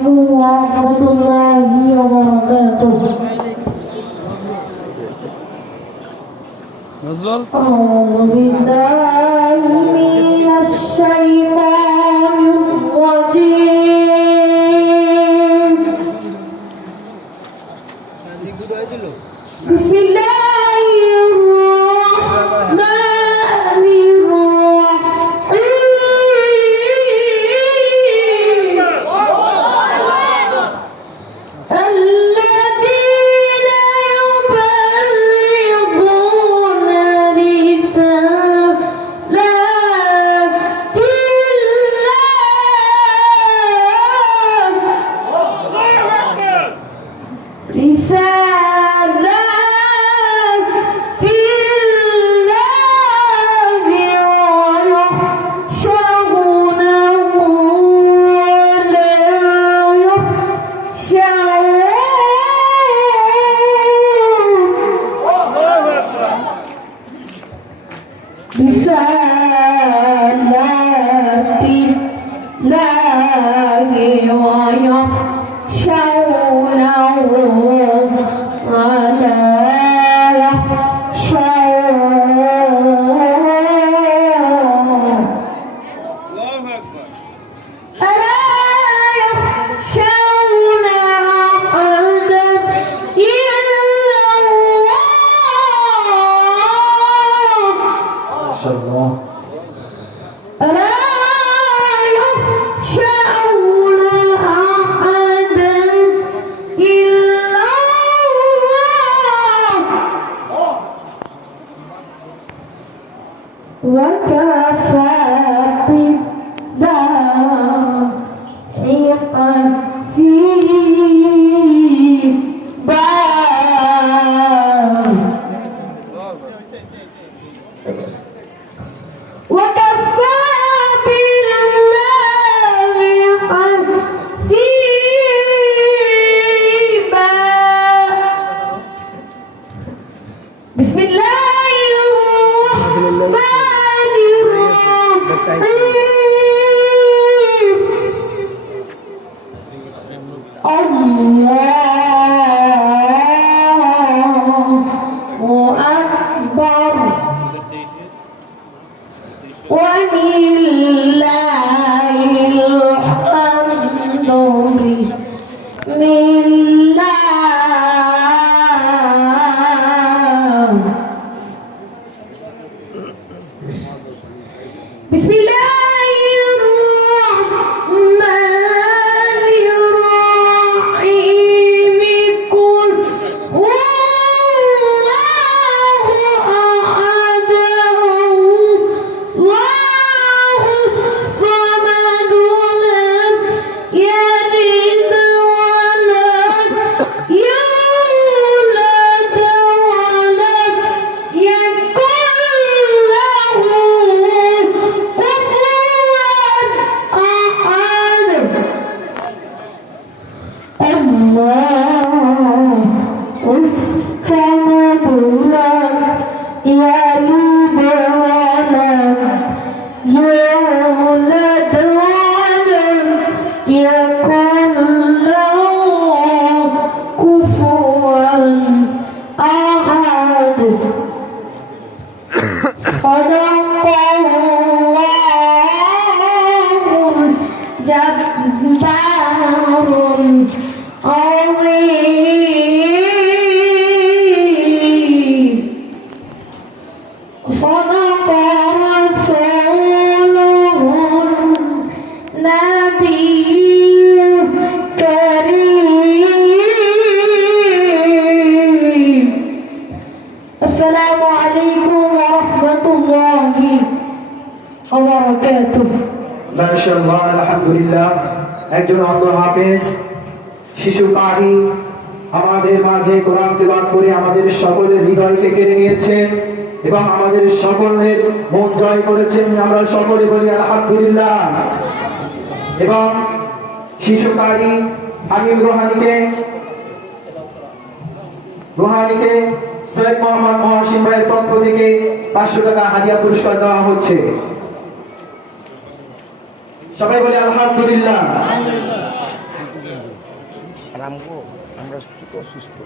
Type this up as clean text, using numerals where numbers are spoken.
عليكم ورحمة الله وبركاته. أعوذ بالله من الشيطان الرجيم. بسم الله الرحمن الرحيم. الذين يبلغون رسالات الله ويخشونه ولا يخشون. ألا يخشون أحدا إلا الله. ألا يخشون أحدا إلا الله وكفى بالله حسيبا. وكفى بالله حسيبا. بسم الله الرحمن الرحيم. الله أكبر ولله الحمد. بسم الله. بسم الله الرحمن الرحيم. قل هو الله أحد الله الصمد لم يلد ولم يولد ولم يكن له الله الصمد لم يلد ولم يولد ولم يكن له كفوا أحد. صدق الله جبار عظيم. صدق رسوله النبي الكريم. السلام عليكم ورحمة الله وبركاته. মাশাআল্লাহ, আলহামদুলিল্লাহ। একজন অন্ধ হাফেজ শিশু কারি আমাদের মাঝে কোরআন তেলাওয়াত করে আমাদের সকলের হৃদয়কে কেড়ে নিয়েছেন এবং আমাদের সকলের মন জয় করেছেন। আমরা সকলে বলি আলহামদুলিল্লাহ। এবং শিশু কারি হামিম রুহানিকে সৈয়দ মোহাম্মদ মহসিন ভাইয়ের পক্ষ থেকে 500 টাকা হাদিয়া পুরস্কার দেওয়া হচ্ছে। সবাই বলে আলহামদুলিল্লাহ। আর আমগো আমরা সুস্থ সুস্থ